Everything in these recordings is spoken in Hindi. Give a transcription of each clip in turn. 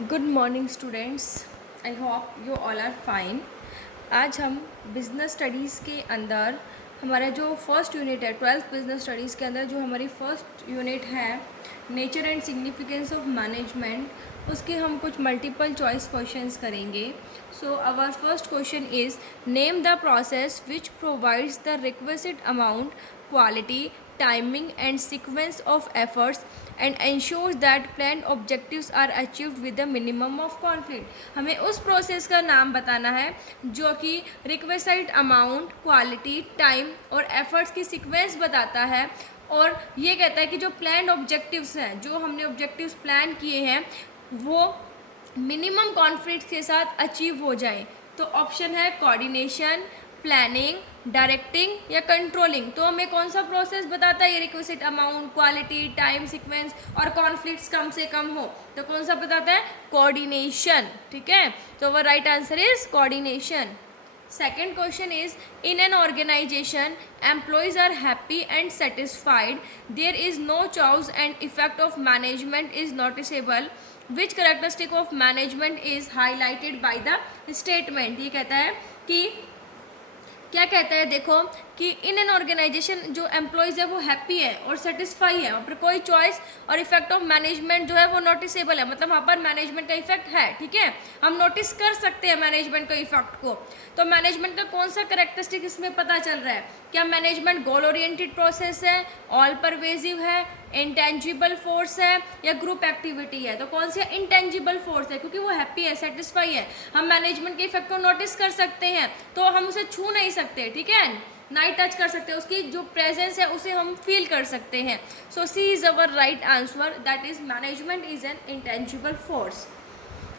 Good morning students, I hope you all are fine. आज हम बिज़नेस स्टडीज़ के अंदर हमारा जो फर्स्ट यूनिट है, 12th बिज़नेस स्टडीज़ के अंदर जो हमारी फर्स्ट यूनिट है nature and significance of management, उसके हम कुछ मल्टीपल चॉइस क्वेश्चंस करेंगे। So our first question is name the process which provides the requested amount, quality, timing and sequence of efforts and ensures that planned objectives are achieved with the minimum of conflict। हमें उस प्रोसेस का नाम बताना है जो कि रिक्वेस्टेड अमाउंट, क्वालिटी, टाइम और एफर्ट्स की सीक्वेंस बताता है और ये कहता है कि जो प्लान ऑब्जेक्टिव्स हैं, जो हमने ऑब्जेक्टिव्स प्लान किए हैं, वो मिनिमम कॉन्फ्लिक्ट के साथ अचीव हो जाएं। तो ऑप्शन है कोऑर्डिनेशन, प्लानिंग, डायरेक्टिंग या कंट्रोलिंग। तो हमें कौन सा प्रोसेस बताता है ये requested amount, quality, time, sequence और कॉन्फ्लिक्ट्स कम से कम हो, तो कौन सा बताता है? कोऑर्डिनेशन। ठीक है, तो वो right answer is coordination. Second question is, in an organization, employees are happy and satisfied. There is no chaos and effect of management is noticeable. Which characteristic of management is highlighted by the statement? ये कहता है कि क्या कहता है, देखो कि इन एन ऑर्गेनाइजेशन जो एम्प्लॉयज़ है वो हैप्पी है और सेटिस्फाई है, वहाँ पर कोई चॉइस और इफेक्ट ऑफ मैनेजमेंट जो है वो नोटिसेबल है, मतलब वहाँ पर मैनेजमेंट का इफेक्ट है। ठीक है, हम नोटिस कर सकते हैं मैनेजमेंट का इफेक्ट को। तो मैनेजमेंट का कौन सा करेक्टरिस्टिक इसमें पता चल रहा है? क्या मैनेजमेंट गोल ओरिएंटेड प्रोसेस है, ऑल परवेजिव है, इंटेंजिबल फोर्स है या ग्रुप एक्टिविटी है? तो कौन सा इंटेंजिबल फोर्स है, क्योंकि वो हैप्पी है, सेटिस्फाई है, हम मैनेजमेंट के इफेक्ट को नोटिस कर सकते हैं, तो हम उसे छू नहीं सकते। ठीक है, नाइट टच कर सकते हैं, उसकी जो प्रेजेंस है उसे हम फील कर सकते हैं। So C is our right answer, that is management is an intangible force.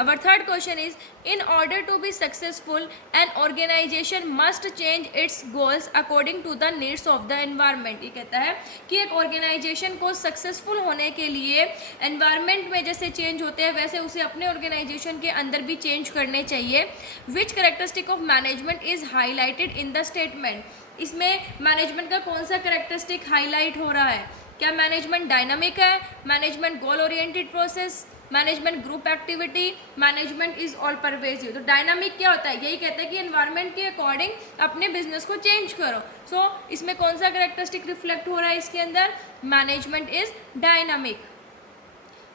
Our third question is, in order to be successful, an organization must change its goals according to the needs of the environment। ये कहता है कि एक ऑर्गेनाइजेशन को सक्सेसफुल होने के लिए एनवायरनमेंट में जैसे चेंज होते हैं वैसे उसे अपने ऑर्गेनाइजेशन के अंदर भी चेंज करने चाहिए। Which characteristic of management is highlighted in the statement? इसमें मैनेजमेंट का कौन सा करेक्टरिस्टिक हाईलाइट हो रहा है? क्या मैनेजमेंट डायनामिक है, management goal oriented process, management group activity, management is all pervasive? तो डायनामिक क्या होता है? यही कहता है कि एनवायरनमेंट के अकॉर्डिंग अपने बिजनेस को चेंज करो। सो इसमें कौन सा करेक्टरिस्टिक रिफ्लेक्ट हो रहा है इसके अंदर? Management is dynamic.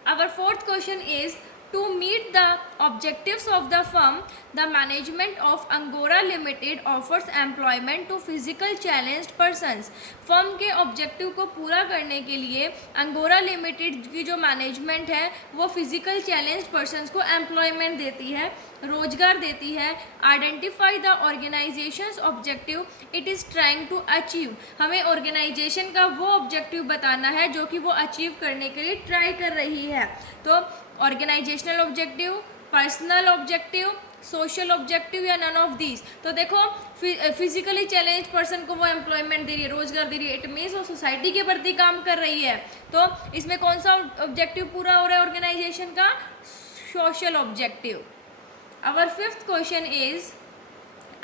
Our fourth question is, to meet the objectives of the firm, the management of Angora Limited offers employment to physical challenged persons। Firm के ऑब्जेक्टिव को पूरा करने के लिए अंगोरा लिमिटेड की जो मैनेजमेंट है वो फिजिकल चैलेंज्ड पर्सन्स को एम्प्लॉयमेंट देती है, रोजगार देती है। Identify the organisation's objective it is trying to achieve. हमें ऑर्गेनाइजेशन का वो ऑब्जेक्टिव बताना है जो कि वो अचीव करने के लिए ट्राई कर रही है। तो organisational objective, personal objective, social objective या नन ऑफ दीज? तो देखो फिजिकली चैलेंज पर्सन को वो एम्प्लॉयमेंट दे रही है, रोजगार दे रही है, इट मीन्स वो सोसाइटी के प्रति काम कर रही है। तो इसमें कौन सा ऑब्जेक्टिव पूरा हो रहा है ऑर्गेनाइजेशन का? Social objective. Our fifth question is,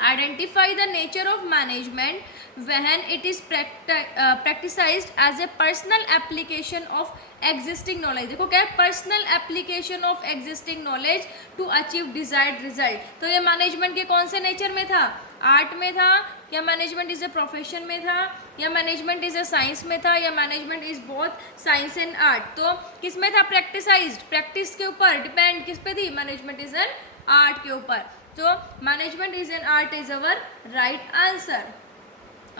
identify the nature of management when it is practiced as a personal application of existing knowledge। देखो क्या है? Personal application of existing knowledge to achieve desired result. तो ये मैनेजमेंट के कौन से नेचर में था? आर्ट में था, या मैनेजमेंट इज ए प्रोफेशन में था, या मैनेजमेंट इज ए साइंस में था, या management is both science and art? तो किस में था? प्रैक्टिसाइज्ड, प्रैक्टिस के ऊपर डिपेंड किस पे थी? मैनेजमेंट इज एन आर्ट के ऊपर। So management is an art is our right answer.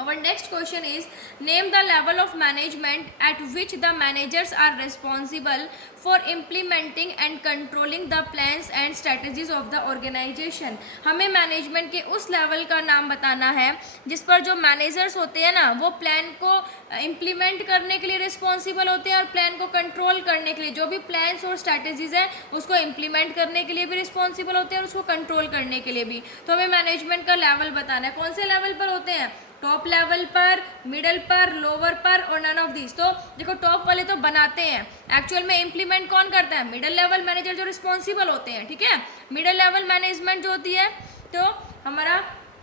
Our next question is, name the level of management at which the managers are responsible for implementing and controlling the plans and strategies of the organization। हमें मैनेजमेंट के उस लेवल का नाम बताना है जिस पर जो मैनेजर्स होते हैं ना वो प्लान को इम्प्लीमेंट करने के लिए रिस्पॉन्सिबल होते हैं और प्लान को कंट्रोल करने के लिए, जो भी प्लान्स और स्ट्रैटेजीज हैं उसको इम्प्लीमेंट करने के लिए भी रिस्पॉन्सिबल होते हैं और उसको कंट्रोल करने के लिए भी। तो हमें मैनेजमेंट का लेवल बताना है, कौन से लेवल पर होते हैं? टॉप लेवल पर, मिडल पर, लोअर पर और नन ऑफ दिस। तो देखो टॉप वाले तो बनाते हैं, एक्चुअल में इम्प्लीमेंट कौन करता है? मिडल लेवल मैनेजर जो रिस्पॉन्सिबल होते हैं। ठीक है, मिडल लेवल मैनेजमेंट जो होती है, तो हमारा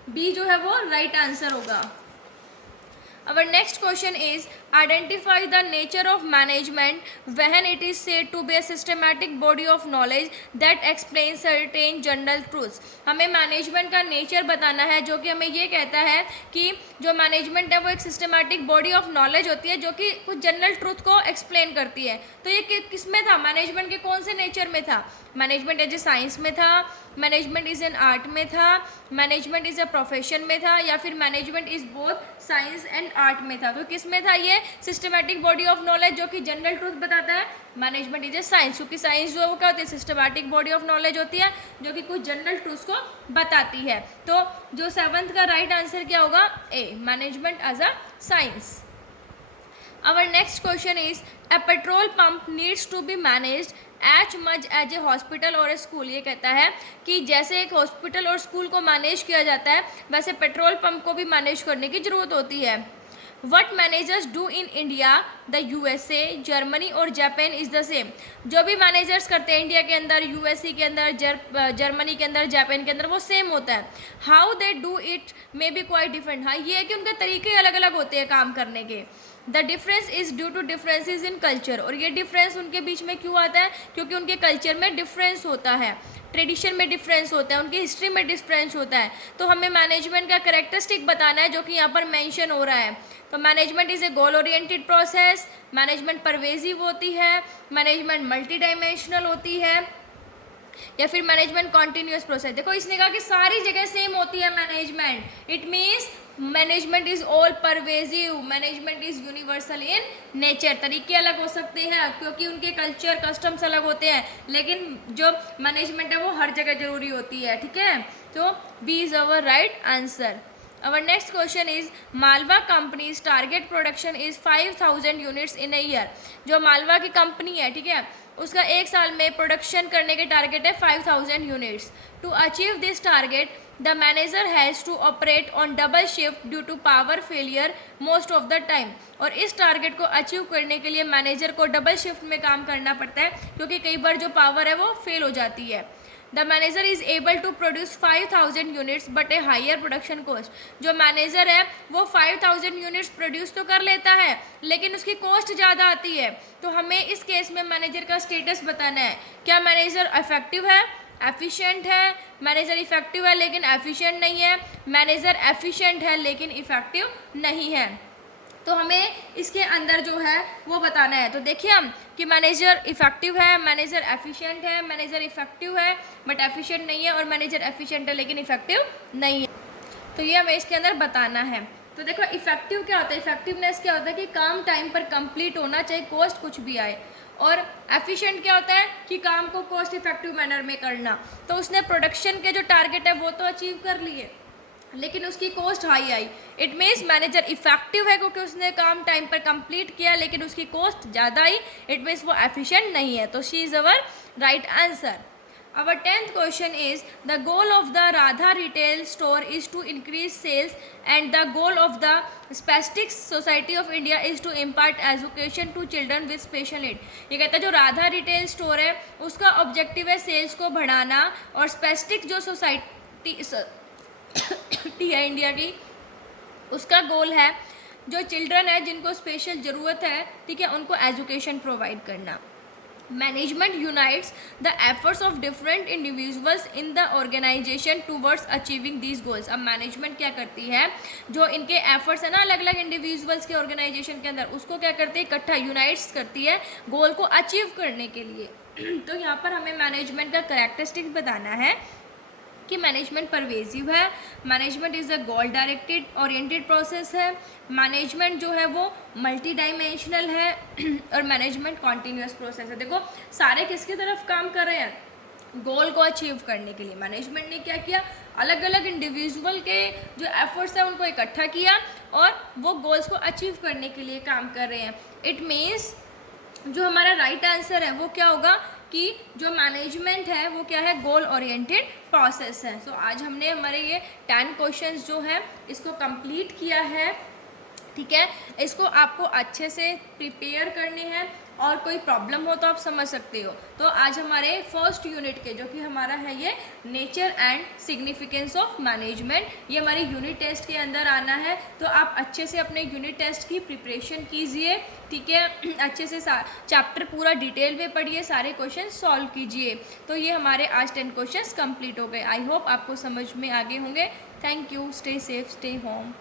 बी जो है वो राइट आंसर होगा। Our next question is, Identify the nature of management when it is said to be a systematic body of knowledge that explains certain general truths. हमें मैनेजमेंट का नेचर बताना है जो कि हमें ये कहता है कि जो मैनेजमेंट है वो एक सिस्टमैटिक बॉडी ऑफ नॉलेज होती है जो कि कुछ जनरल ट्रूथ को एक्सप्लेन करती है. तो ये किस में था, मैनेजमेंट के कौन से नेचर में था? मैनेजमेंट एज ए साइंस में था, मैनेजमेंट इज एन आर्ट में था, मैनेजमेंट इज ए प्रोफेशन में था, या फिर management is both science and art में था? तो किस में था ये सिस्टमैटिक बॉडी ऑफ नॉलेज जो कि जनरल ट्रूथ बताता है? मैनेजमेंट इज ए साइंस, क्योंकि साइंस जो है वो क्या होती है, सिस्टमैटिक बॉडी ऑफ नॉलेज होती है जो कि कुछ जनरल ट्रूथ्स को बताती है. तो जो 7th का राइट आंसर क्या होगा? A, management as a science. Our next question is, a petrol pump needs to be managed as much as a hospital or a school. ये कहता है कि जैसे एक हॉस्पिटल और स्कूल को मैनेज किया जाता है वैसे पेट्रोल पंप को भी मैनेज करने की ज़रूरत होती है. What managers do in India, the USA, Germany और जापान इज़ द सेम. जो भी मैनेजर्स करते हैं इंडिया के अंदर, यूएसए के अंदर, जर्मनी के अंदर, जापान के अंदर, वो सेम होता है. How they do it may be quite different. हाँ, ये है कि उनके तरीके अलग अलग होते हैं काम करने के. The difference is due to differences in culture. और ये डिफरेंस उनके बीच में क्यों आता है? क्योंकि उनके कल्चर में डिफरेंस होता है, ट्रेडिशन में डिफरेंस होता है, उनकी हिस्ट्री में डिफरेंस होता है. तो हमें मैनेजमेंट का कैरेक्टरिस्टिक बताना है जो कि यहाँ पर मेंशन हो रहा है. तो management is a goal oriented process, management pervasive होती है, मैनेजमेंट मल्टी डायमेंशनल होती है, या फिर मैनेजमेंट कॉन्टिन्यूस प्रोसेस. देखो इसने कहा कि सारी जगह सेम होती है management. It means management is all pervasive, management is universal in nature. तरीके अलग हो सकते हैं क्योंकि उनके कल्चर कस्टम्स अलग होते हैं, लेकिन जो मैनेजमेंट है वो हर जगह जरूरी होती है. ठीक है, तो B is our right answer. Our next question is, Malwa company's target production is 5000 units in a year. जो मालवा की कंपनी है, ठीक है, उसका एक साल में प्रोडक्शन करने के टारगेट है 5000 units. To achieve this target the manager has to operate on double shift due to power failure most of the time. और इस टारगेट को अचीव करने के लिए मैनेजर को डबल शिफ्ट में काम करना पड़ता है क्योंकि कई बार जो पावर है वो फेल हो जाती है. The manager is able to produce 5000 units but a higher production cost. जो मैनेजर है वो 5000 यूनिट्स प्रोड्यूस तो कर लेता है लेकिन उसकी कॉस्ट ज़्यादा आती है. तो हमें इस केस में मैनेजर का स्टेटस बताना है. क्या मैनेजर इफेक्टिव है, एफिशिएंट है? मैनेजर इफेक्टिव है लेकिन एफिशिएंट नहीं है. मैनेजर एफिशिएंट है लेकिन इफेक्टिव नहीं है. तो हमें इसके अंदर जो है वो बताना है. तो देखिए हम कि मैनेजर इफेक्टिव है, मैनेजर एफिशिएंट है, मैनेजर इफेक्टिव है बट एफिशिएंट नहीं है, और मैनेजर एफिशिएंट है लेकिन इफेक्टिव नहीं है. तो ये हमें इसके अंदर बताना है. तो देखो इफेक्टिव क्या होता है? इफेक्टिवनेस क्या होता है कि काम टाइम पर कंप्लीट होना चाहे कॉस्ट कुछ भी आए. और एफिशिएंट क्या होता है कि काम को कॉस्ट इफेक्टिव मैनर में करना. तो उसने प्रोडक्शन के जो टारगेट है वो तो अचीव कर लिए लेकिन उसकी cost high I. It means manager effective है क्योंकि उसने काम टाइम पर कंप्लीट किया लेकिन उसकी कॉस्ट ज़्यादा आई. इट मीन्स वो एफिशिएंट नहीं है. तो she is our right answer. Our 10th question is, the goal of the Radha retail store is to increase sales and the goal of the Spastic Society of India is to impart education to children with special need. ये कहता है जो राधा रिटेल स्टोर है उसका ऑब्जेक्टिव है सेल्स को बढ़ाना, और स्पेस्टिक जो सोसाइटी है इंडिया की उसका गोल है जो चिल्ड्रन है जिनको स्पेशल ज़रूरत है, ठीक है, उनको एजुकेशन प्रोवाइड करना. Management unites the efforts of different individuals in the organisation towards achieving these goals. अब मैनेजमेंट क्या करती है, जो इनके एफर्ट्स है ना अलग अलग इंडिविजुअल्स के ऑर्गेनाइजेशन के अंदर, उसको क्या करती है, इकट्ठा यूनाइट्स करती है गोल को अचीव करने के लिए. तो यहाँ पर हमें मैनेजमेंट का कैरेक्टरिस्टिक्स बताना है कि मैनेजमेंट परवेजिव है, management is a goal directed oriented process है, मैनेजमेंट जो है वो मल्टी डायमेंशनल है, और मैनेजमेंट कॉन्टीन्यूअस प्रोसेस है. देखो सारे किसकी तरफ काम कर रहे हैं, गोल को अचीव करने के लिए. मैनेजमेंट ने क्या किया, अलग अलग इंडिविजुअल के जो एफर्ट्स हैं उनको इकट्ठा किया और वो गोल्स को अचीव करने के लिए काम कर रहे हैं. इट मीन्स जो हमारा राइट आंसर है वो क्या होगा कि जो मैनेजमेंट है वो क्या है, गोल ओरिएंटेड प्रोसेस है. सो आज हमने हमारे ये 10 क्वेश्चंस जो है इसको कंप्लीट किया है, ठीक है. इसको आपको अच्छे से प्रिपेयर करने हैं और कोई प्रॉब्लम हो तो आप समझ सकते हो। तो आज हमारे फर्स्ट यूनिट के जो कि हमारा है ये nature and significance of management, ये हमारे यूनिट टेस्ट के अंदर आना है। तो आप अच्छे से अपने यूनिट टेस्ट की प्रिपरेशन कीजिए, ठीक है। अच्छे से चैप्टर पूरा डिटेल में पढ़िए, सारे क्वेश्चन सॉल्व कीजिए। तो ये हमारे आज 10 क्वेश्चंस कंप्लीट हो गए। आई होप आपको समझ में आगे होंगे। Thank you. Stay safe, stay home.